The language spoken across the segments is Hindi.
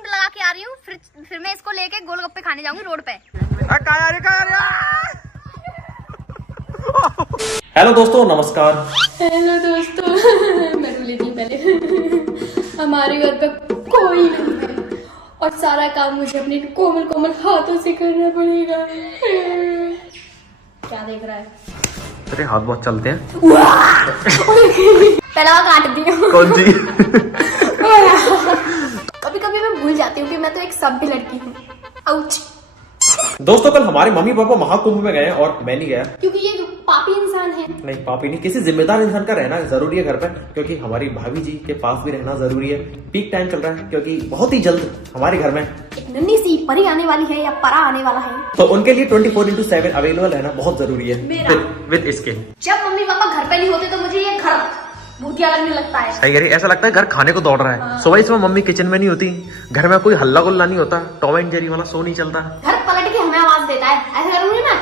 मशरूम लगा के आ रही हूँ, फिर मैं इसको लेके गोलगप्पे खाने जाऊंगी रोड पे। हेलो दोस्तों, नमस्कार। हेलो दोस्तों, मैं भूल गई पहले। हमारे घर पे कोई नहीं है और सारा काम मुझे अपने कोमल कोमल हाथों से करना पड़ेगा। क्या देख रहा है? अरे हाथ बहुत चलते हैं। पहला काट दिया। कौन सी? कभी कभी मैं भूल जाती हूँ कि मैं तो एक सभ्य लड़की हूँ। आउच। दोस्तों, कल हमारे मम्मी पापा महाकुंभ में गए और मैं नहीं गया क्योंकि ये पापी इंसान है। नहीं, पापी नहीं, किसी जिम्मेदार इंसान का रहना जरूरी है घर पे, क्योंकि हमारी भाभी जी के पास भी रहना जरूरी है। पीक टाइम चल रहा है, क्योंकि बहुत ही जल्द हमारे घर में एक नन्ही सी परी आने वाली है या परा आने वाला है, तो उनके लिए 24/7 अवेलेबल रहना बहुत जरूरी है। विद इसके जब मम्मी पापा घर पे नहीं होते तो मुझे ये घर भूतिया लगने लगता है। सही कह रही, ऐसा लगता है घर खाने को दौड़ रहा है। सुबह सुबह मम्मी किचन में नहीं होती, घर में कोई हल्ला गुल्ला नहीं होता, टॉम एंड जेरी वाला शो नहीं चलता। घर पलट के हमें आवाज देता है, ऐसा करूंगी ना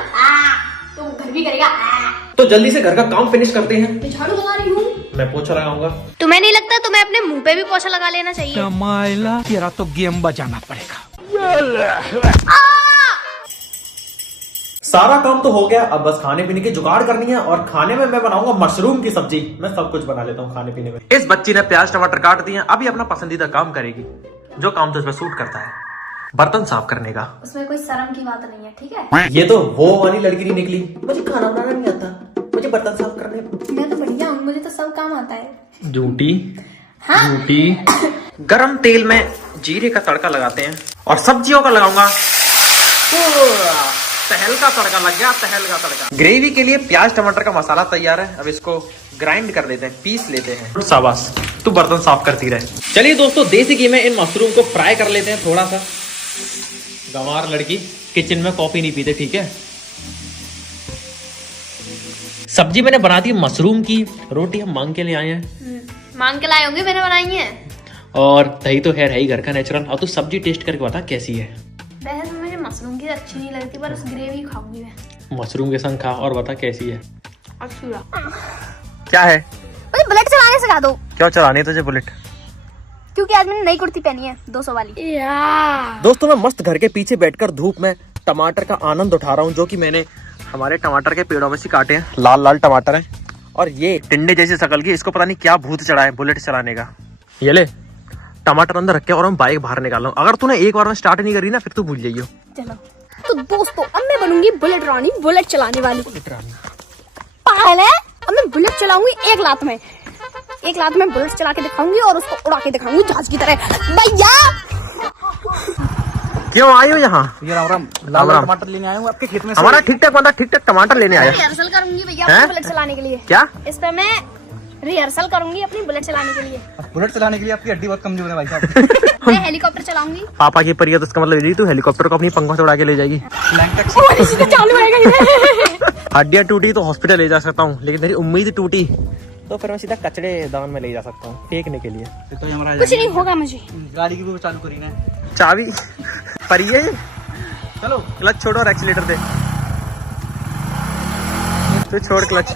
तो घर भी करेगा। तो जल्दी से घर का काम फिनिश करते हैं। मैं झाड़ू लगा रही हूँ। मैं पोछा लगाऊंगा। तुम्हें नहीं लगता तुम्हें अपने मुंह पे भी पोछा लगा लेना चाहिए? मायला तेरा तो गेम बजाना पड़ेगा। सारा काम तो हो गया, अब बस खाने पीने की जुगाड़ करनी है। और खाने में मैं बनाऊंगा मशरूम की सब्जी। मैं सब कुछ बना लेता हूँ खाने पीने में। इस बच्ची ने प्याज टमाटर काट दिए, अभी अपना पसंदीदा काम करेगी, जो काम तो इसमें सूट करता है, बर्तन साफ करने का। उसमें कोई शर्म की बात नहीं है, ठीक है? ये तो वो वाली लड़की नहीं निकली, मुझे खाना बनाना नहीं आता, मुझे बर्तन साफ करने। मैं तो बढ़िया हूँ, मुझे तो सब काम आता है। झूठी झूठी। गरम तेल में जीरे का तड़का लगाते हैं और सब्जियों का लगाऊंगा। तहल का तड़का लग गया, तहल का तड़का। ग्रेवी के लिए प्याज टमाटर का मसाला तैयार है, अब इसको ग्राइंड कर लेते हैं, पीस लेते हैं। शाबाश, तू बर्तन साफ करती रहे। चलिए दोस्तों, देसी घी में इन मशरूम को फ्राई कर लेते हैं थोड़ा सा। गंवार लड़की किचन में कॉफी नहीं पीते, ठीक है। सब्जी मैंने बना दी मशरूम की, रोटी हम मांग के ले आए हैं। मांग के लाए होंगे, मैंने बनाई है। और दही तो है ही घर का नेचुरल। और तू सब्जी टेस्ट करके बता कैसी है। वैसे मुझे मशरूम की अच्छी नहीं लगती, पर उस ग्रेवी खाऊंगी मैं। मशरूम के संग खा और बता कैसी है। अच्छा, क्या है? मुझे बुलेट चलाने सिखा दो। क्यों चलानी है तुझे बुलेट? क्योंकि आज मैंने नई कुर्ती पहनी है 200 वाली। दोस्तों, मैं मस्त घर के पीछे बैठकर धूप में टमाटर का आनंद उठा रहा हूँ, जो कि मैंने हमारे टमाटर के पेड़ों में से काटे हैं। लाल लाल टमाटर हैं और ये टिंडे जैसी शकल की, इसको पता नहीं क्या भूत चढ़ा है बुलेट चलाने का। ये ले टमाटर अंदर रख के और हम बाइक बाहर निकाल रहा हूँ। अगर तूने एक बार में स्टार्ट नहीं करी ना, फिर तू भूल जाइयो। चलो तो दोस्तों, अब मैं बनूंगी बुलेट रानी, बुलेट चलाने वाली। पागल है? अब मैं बुलेट चलाऊंगी एक लात में। एक लात में बुलेट चला के दिखाऊंगी और उसको उड़ा के दिखाऊंगी जहाज की तरह। भैया क्यों आई हो यहाँ? ये राम लाल टमाटर लेने आया हूँ आपके खेत में से। हमारा ठीक ठाक बंदा ठीक ठाक टमाटर लेने आया। रिहर्सल करूंगी भैया हैं? अपनी बुलेट चलाने के लिए। क्या? इस पे मैं रिहर्सल करूंगी अपनी बुलेट चलाने के लिए। बुलेट चलाने के लिए आपकी हड्डी बहुत कमजोर है भाई साहब। मैं हेलीकॉप्टर चलाऊंगी। पापा की परिया, तो इसका मतलब यही तू हेलीकॉप्टर को अपनी पंखों से उड़ा के ले जाएगी। चालू रहेगा। हड्डियां टूटी तो हॉस्पिटल ले जा सकता हूँ, लेकिन मेरी उम्मीद टूटी तो फिर मैं सीधा कचड़े दान में ले जा सकता हूँ फेंकने के लिए। तो हमारा कुछ नहीं होगा मुझे। गाड़ी की भी चालू करी ना। चाबी परिये, चलो क्लच छोड़ो और एक्सीलेटर दे। तू छोड़ क्लच।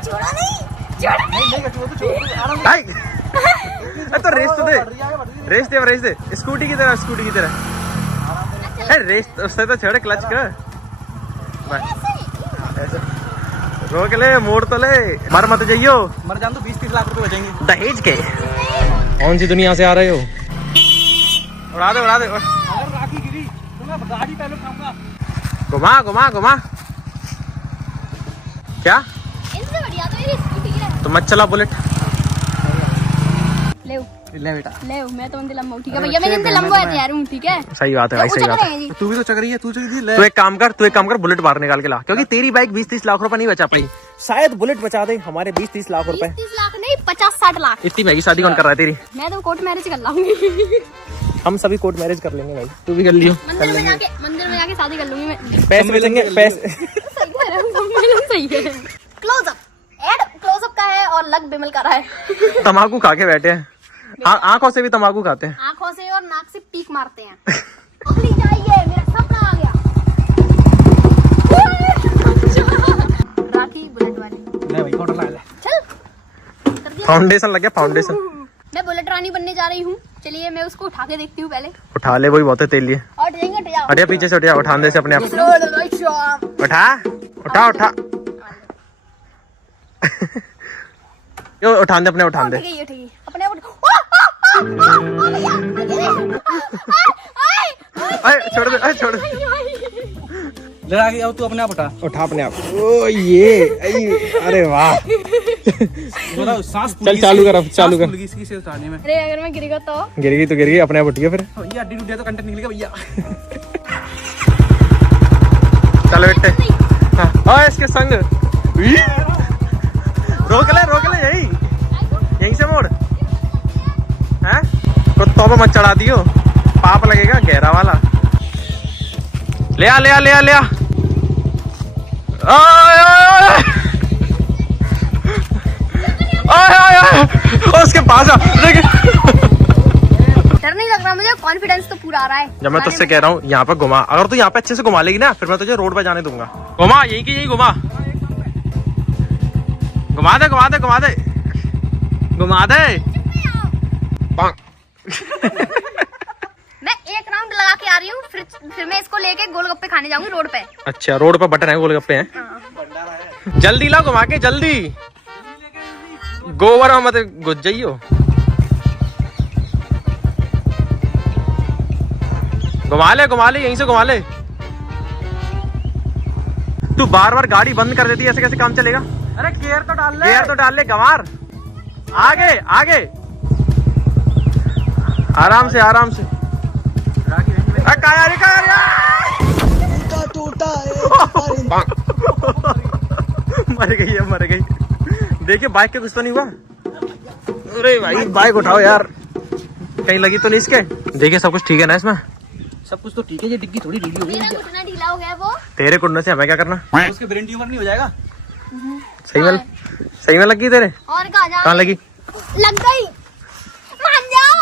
तो रेस तो दे, रेस दे, रेस दे। स्कूटी की तरह, स्कूटी की तरह। रेस उससे तो छोड़ क्लच का। रोक ले, मोड़ तो ले, मर मत जाइयो। मर जान तो 20-30 लाख रुपए बचेंगे। दहेज के। कौन सी दुनिया से आ रहे हो? उड़ा दे, उड़ा दे। अगर राखी गिरी तो मैं गाड़ी पहले खाऊंगा। घुमा घुमा घुमा। क्या? इनसे बढ़िया तो मेरी स्कूटी है। तो मत चला बुलेट। ले बेटा, ले मैं तो उनसे लंबा हूँ, ठीक है भैया? मैं इनसे लंबा है हूँ, ठीक है? सही बात है भाई, सही बात है। तू भी तो चक रही है, तू चक ले। तू एक काम कर, बुलेट बाहर निकाल के ला, क्योंकि तेरी बाइक 20-30 लाख रुपए नहीं बचा पड़ी। शायद बुलेट बचा दे हमारे 20-30 लाख रुपए। 30 लाख नहीं, 50-60 लाख। इतनी महंगी शादी कौन कर रहा है तेरी? मैं तो कोर्ट मैरिज कर लाऊंगी। हम सभी कोर्ट मैरिज कर लेंगे भाई, तू भी कर लियो। मंदिर में जाके शादी कर लूंगी मैं। पैसे मिलेंगे, पैसे। सही है। क्लोजअप एड क्लोजअप का है और लग बिमल का रहा है। तम्बाकू खा के बैठे हैं, आंखों से भी तम्बाकू खाते हैं। आंखों से और नाक से पीक मारते हैं। अगली जाइए, मेरा सपना आ गया। राखी बुलेट वाली। ले भाई, चल फाउंडेशन लग गया, फाउंडेशन। मैं बुलेट रानी बनने जा रही हूँ। चलिए मैं उसको उठा के देखती हूँ पहले। उठा ले, वही बहुत है तेल लिए। और जाएंगे हट जाओ। हटिया पीछे से, हटिया, उठा दे से अपने आप। उठा उठा उठा यो उठा दे अपने, उठा दे। ठीक है, ठीक है अपने आप छोड़ दे, छोड़ दे। ले आगे आओ, तू अपने आप उठा। उठा अपने आप। ओ ये अरे वाह। सांस चल चालू कर, अब चालू कर। इसकी से उतारने में। अरे अगर मैं गिरेगा तो गिर गई तो गिर गई, अपने आप उठ गया फिर। भैया हड्डी टूट गया तो कंटेंट निकलेगा भैया। चलो बेटे। हाँ इसके संग रोक ले यहीं से मोड़। हैं कुत्तों पे मत चढ़ा दियो, पाप लगेगा गहरा वाला। ले आ ले आ ले आ ले आ। उसके पास आ। डर नहीं लग रहा मुझे, कॉन्फिडेंस तो पूरा आ रहा है। जब मैं तुझसे कह रहा हूँ यहाँ पे घुमा, अगर तू यहाँ पे अच्छे से घुमा लेगी ना, फिर मैं तुझे रोड पे जाने दूंगा। घुमा यहीं की यहीं घुमा, घुमा दे घुमा दे घुमा दे घुमा दे। मैं एक राउंड लगा के आ रही हूँ, फिर मैं इसको लेके गोलगप्पे खाने जाऊंगी रोड पे। अच्छा रोड पे बटन है, गोलगप्पे हैं। जल्दी ला घुमा के, जल्दी। गोबर में मत घुस जाइयो। घुमा ले यहीं से घुमा ले। तू बार बार गाड़ी बंद कर देती है, ऐसे कैसे काम चलेगा? अरे गियर तो डाल ले, गियर तो डाल ले गंवार। आगे आगे आराम से आराम से। मर गई। देखिए बाइक के कुछ तो नहीं हुआ। अरे भाई बाइक उठाओ यार, कहीं लगी तो नहीं इसके। देखिए सब कुछ ठीक है ना इसमें? सब कुछ तो ठीक है, ये डिग्गी थोड़ी ढीली हो गई। मेरा घुटना ढीला हो गया वो। तेरे कुंडे से हमें क्या करना? उसके ब्रेन ट्यूमर नहीं हो जाएगा? सही में लगी तेरे? और कहाँ लगी? लग गई, मान जाओ।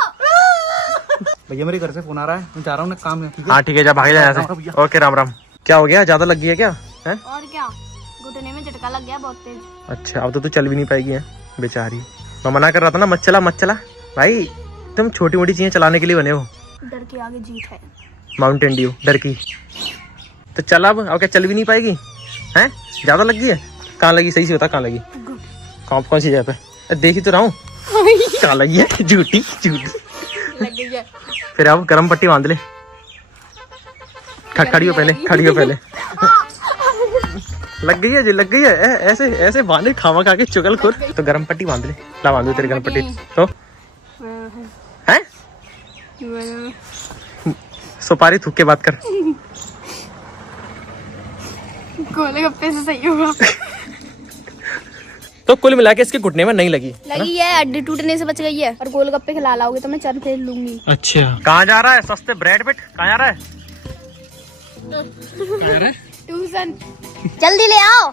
भैया मेरे घर से फोन आ रहा है, मैं जा रहा हूँ ना काम है। हाँ ठीक है, जा भाग जा यहाँ से। ओके राम राम। क्या हो गया, ज्यादा लगी है क्या? है और क्या, घुटने में झटका लग गया बहुत तेज। अच्छा अब तो तू चल भी नहीं पाएगी है बेचारी। मैं मना कर रहा था ना, मत चला भाई। तुम छोटी मोटी चीजें चलाने के लिए बने हो। डर के आगे जीत है। माउंटेन ड्यू डर की। तो चल अब क्या चल भी नहीं पाएगी? हैं ज्यादा लगी है? कहाँ लगी, सही से बता कहाँ लगी? कौन सी जगह पे? देखी तो रहा हूँ कहाँ लगी है। झूठी लग गई है। फिर अब गरम पट्टी बांध ले। खड़ी हो पहले। लग गई है जी, लग गई है। ऐसे बांधे खावा खा के चुगल खुर। तो गरम पट्टी बांध ले। ला बांधू तेरी गरम पट्टी तो है। सुपारी थूक के बात कर। गोलगप्पे से सही होगा। तो कुल मिला के इसके घुटने में नहीं लगी है, हड्डी टूटने से बच गई है। और गोलगप्पे खिला लाओगे तो मैं चल फेर लूंगी। अच्छा कहाँ जा रहा है सस्ते ब्रेड पिट? कहाँ जा रहा है? ट्यूशन। जल्दी ले आओ।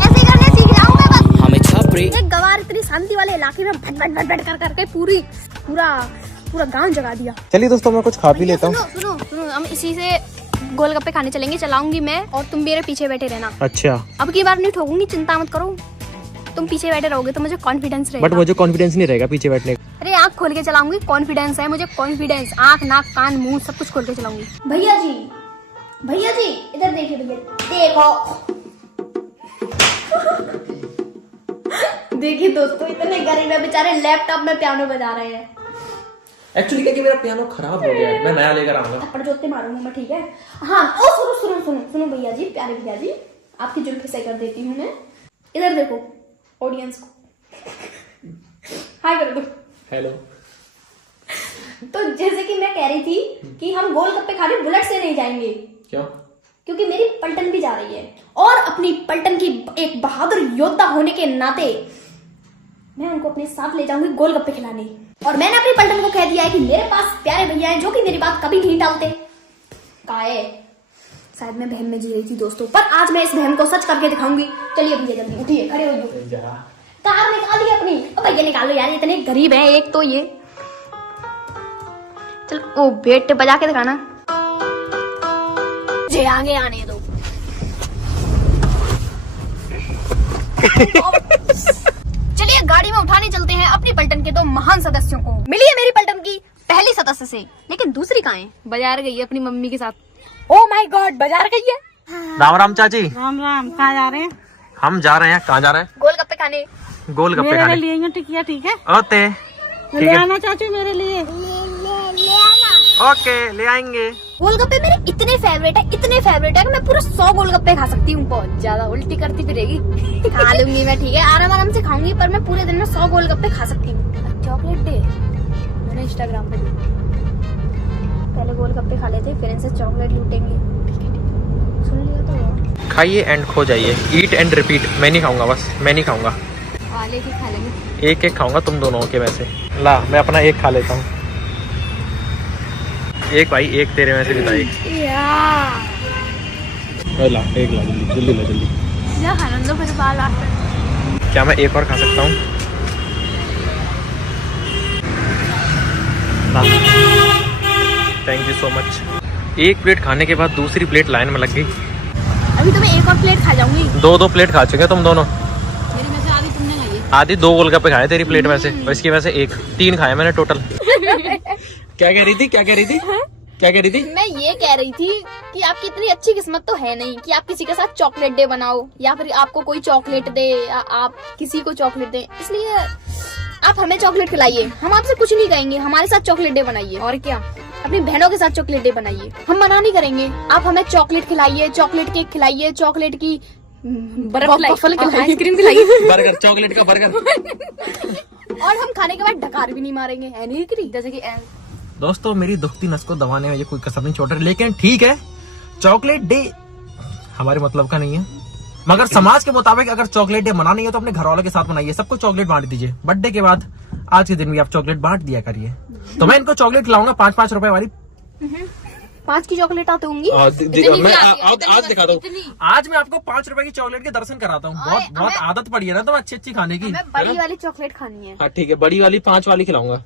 ऐसे करने सीख रहा हूँ मैं बस। एक गवार इतनी शांति वाले इलाके में भट कर करके पूरा गांव जगा दिया। चलिए दोस्तों मैं कुछ खा पी लेता हूँ। सुनो हम इसी से गोलगप्पे खाने चलेंगे। चलाऊंगी मैं और तुम मेरे पीछे बैठे रहना। अच्छा अब की बार नहीं ठोकूंगी, चिंता मत करो। तुम पीछे बैठे रहोगे तो मुझे कॉन्फिडेंस रहेगा। बट मुझे कॉन्फिडेंस नहीं रहेगा पीछे बैठने का। अरे आँख खोल के चलाऊंगी, कॉन्फिडेंस है मुझे। कॉन्फिडेंस, आँख नाक कान मुंह सब कुछ खोल के चलाऊंगी। भैया जी इधर देखिए देखो। देखिए दोस्तों, इतने गरीब है बेचारे, लैपटॉप में पियानो बजा रहे हैं। एक्चुअली क्या कि मेरा पियानो खराब हो गया है, मैं नया लेकर आऊंगा। थप्पड़ जोते मारूंगा मैं, ठीक है? हाँ ओ सुनो भैया जी, प्यारे भैया जी, आपकी जुल्फी सही कर देती हूँ मैं। इधर देखो ऑडियंस को हाय कर दो। हेलो। तो जैसे कि मैं कह रही थी कि हम गोलगप्पे खाने बुलेट से नहीं जाएंगे। क्यों? क्योंकि मेरी पलटन भी जा रही है और अपनी पलटन की एक बहादुर योद्धा होने के नाते मैं उनको अपने साथ ले जाऊंगी गोलगप्पे खिलाने। और मैंने अपनी पलटन को कह दिया है कि मेरे पास प्यारे भैया हैं जो कि मेरी बात कभी नहीं टालते। काहे शायद मैं बहम में जी रही थी दोस्तों, पर आज मैं इस बहम को सच करके दिखाऊंगी। चलिए भैया जल्दी उठिए, खड़े होइए। कार निकालिए अपनी। भैया निकालो यार, इतने गरीब हैं एक तो ये। चलो ओ बेट बजा के दिखाना। मुझे आगे आने दो। अपनी पलटन के 2 महान सदस्यों को। मिली है मेरी पलटन की पहली सदस्य से, लेकिन दूसरी कहाँ है? बाजार गई है अपनी मम्मी के साथ। ओ माय गॉड, बाजार गई है। राम राम चाची। राम राम। कहाँ जा रहे हैं? हम जा रहे हैं। कहाँ जा रहे हैं? गोलगप्पे खाने। गोलगप्पे मेरे खाने। लिए टिकिया, ठीक है? ओते ठीक ले है। आना चाचू मेरे लिए। ओके ले आएंगे। गोलगप्पे मेरे इतने फेवरेट है कि मैं पूरा 100 गोलगप्पे खा सकती हूँ। बहुत ज्यादा उल्टी करती फिरेगी। खा लूंगी मैं, ठीक है, आराम से खाऊंगी, पर मैं पूरे दिन में 100 गोलगप्पे खा सकती हूँ। चॉकलेट डे मैंने इंस्टाग्राम पे पहले गोलगप्पे खा लेते, फिर इनसे चॉकलेट लूटेंगे। सुन लिया तो खाइए एंड खो जाइए। Eat and repeat. मैं नहीं खाऊंगा, बस मैं नहीं खाऊंगा। वाले की खा लेंगे। एक एक खाऊंगा तुम दोनों के में से। ला मैं अपना एक खा लेता हूँ। एक भाई, एक तेरे में से भी था एक। ला एक ला, जल्दी ला जल्दी। या खाना दो फिर बाल आते। क्या मैं एक और खा सकता हूँ? Thank you so much. एक प्लेट खाने के बाद दूसरी प्लेट लाइन में लग गई। अभी तो मैं एक और प्लेट खा जाऊंगी। 2 प्लेट खा चुके तुम दोनों। मेरी में से आधी तुमने खाई है। आधी 2 गोलगप्पे खाए तेरी प्लेट में से, और इसकी वजह से 3 खाए मैंने टोटल। क्या कह रही थी? क्या कह रही थी? क्या कह रही थी? मैं ये कह रही थी कि आपकी इतनी अच्छी किस्मत तो है नहीं कि आप किसी के साथ चॉकलेट डे बनाओ, या फिर आपको कोई चॉकलेट दे, या आप किसी को चॉकलेट दे। इसलिए आप हमें चॉकलेट खिलाइए, हम आपसे कुछ नहीं कहेंगे। हमारे साथ चॉकलेट डे बनाइए, और क्या, अपनी बहनों के साथ चॉकलेट डे बनाइए। हम मना नहीं करेंगे। आप हमें चॉकलेट खिलाइए, चॉकलेट केक खिलाइए, चॉकलेट की बर्फल खिलाइए, आइसक्रीम खिलाइए, बर्गर, चॉकलेट का बर्गर। और हम खाने के बाद ढकार भी नहीं मारेंगे, है नहीं करी? जैसे कि दोस्तों मेरी दुखती नस को दबाने में ये कोई कसर नहीं छोड़ रही, लेकिन ठीक है, चॉकलेट डे हमारे मतलब का नहीं है। मगर समाज के मुताबिक अगर चॉकलेट डे मनानी है तो अपने घर वालों के साथ मनाइए, सबको चॉकलेट बांट दीजिए। बर्थडे के बाद आज के दिन भी आप चॉकलेट बांट दिया करिए। तो मैं इनको चॉकलेट खिलाऊंगा 5-5 रुपए वाली। 5 की चॉकलेट आते होंगी। मैं आज दिखाता हूँ। आज मैं आपको 5 रुपए की चॉकलेट के दर्शन कराता हूँ। बहुत आदत पड़ी है ना तो अच्छी खाने की। हमें बड़ी वाली चॉकलेट खानी है। हाँ ठीक है, बड़ी वाली 5 वाली खिलाऊंगा।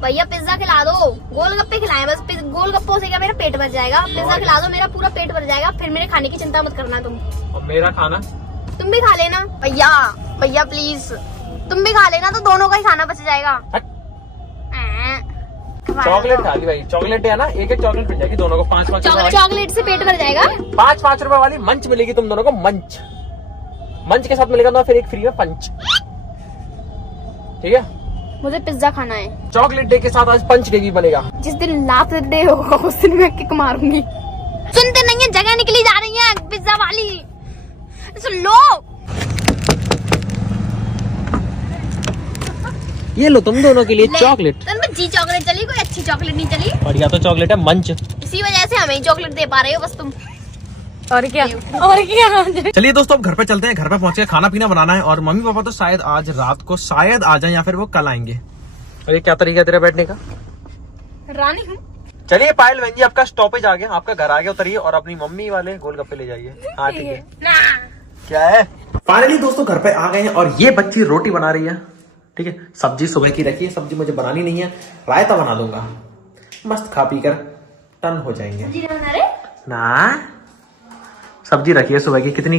भैया पिज्जा खिला दो, गोलगप्पे खिलाएं बस। गोलगप्पों से क्या मेरा पेट भर जाएगा? पिज्जा खिला दो, मेरा पूरा पेट भर जाएगा। फिर मेरे खाने की चिंता मत करना तुम। और मेरा खाना तुम भी खा लेना। भैया प्लीज तुम भी खा लेना, तो दोनों का ही खाना बच जाएगा। चॉकलेट खा ली भाई। चॉकलेट है ना, एक चॉकलेट मिल जाएगी दोनों को। 5-5 चॉकलेट से पेट भर जाएगा। 5-5 रुपए वाली मंच मिलेगी तुम दोनों को। मंच के साथ मिलेगा तो फिर एक फ्री में पंच। ठीक है, मुझे पिज्जा खाना है। चॉकलेट डे के साथ आज पंच डे भी बनेगा। जिस दिन लास्ट डे होगा उस दिन मैं किक मारूंगी। सुनते नहीं है, जगह निकली जा रही है पिज्जा वाली। सुन लो, ये लो तुम दोनों के लिए चॉकलेट। जी चॉकलेट चली, कोई अच्छी चॉकलेट नहीं चली। बढ़िया तो चॉकलेट है मंच। इसी वजह से हमें ही चॉकलेट दे पा रहे हो बस तुम। और क्या? चलिए दोस्तों अब घर पे चलते हैं। घर पे पहुंच के खाना पीना बनाना है, और मम्मी पापा तो शायद आज रात को शायद आ जाए, या फिर वो कल आएंगे। और ये क्या तरीका है तेरा बैठने का? रानी हूँ। चलिए पायल बहन जी, आपका स्टॉपेज आ गया, आपका घर आ गया, उतरिए और अपनी मम्मी वाले गोलगप्पे ले जाइए। हाँ ठीक है। क्या है? फाइनली दोस्तों घर पे आ गए हैं, और ये बच्ची रोटी बना रही है। ठीक है, सब्जी सुबह की रखी है, सब्जी मुझे बनानी नहीं है, रायता बना दूंगा। मस्त खा पी कर टन हो जाएंगे। ना सब्जी रखी है सुबह की, कितनी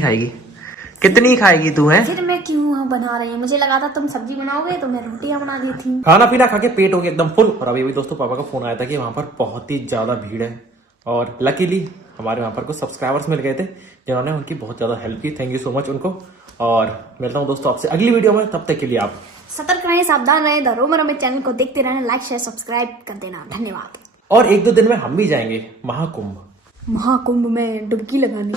खाएगी तू? है फिर मैं क्यों बना रही हूँ? मुझे लगा था तुम सब्जी बनाओगे तो मैं रोटियां बना दी थी। खाना पीना खा के पेट हो गया एकदम फुल। और अभी दोस्तों पापा का फोन आया था कि वहां पर बहुत ही ज्यादा भीड़ है, और लकीली हमारे वहां पर कुछ सब्सक्राइबर्स मिल गए थे जिन्होंने उनकी बहुत ज्यादा हेल्प की। थैंक यू सो मच उनको। और मिलता हूँ दोस्तों आपसे अगली वीडियो में, तब तक के लिए आप सतर्क रहें, सावधान रहें। द रोमर में चैनल को देखते रहना, लाइक शेयर सब्सक्राइब कर देना। धन्यवाद। और 1-2 दिन में हम भी जाएंगे महाकुंभ में डुबकी लगाने।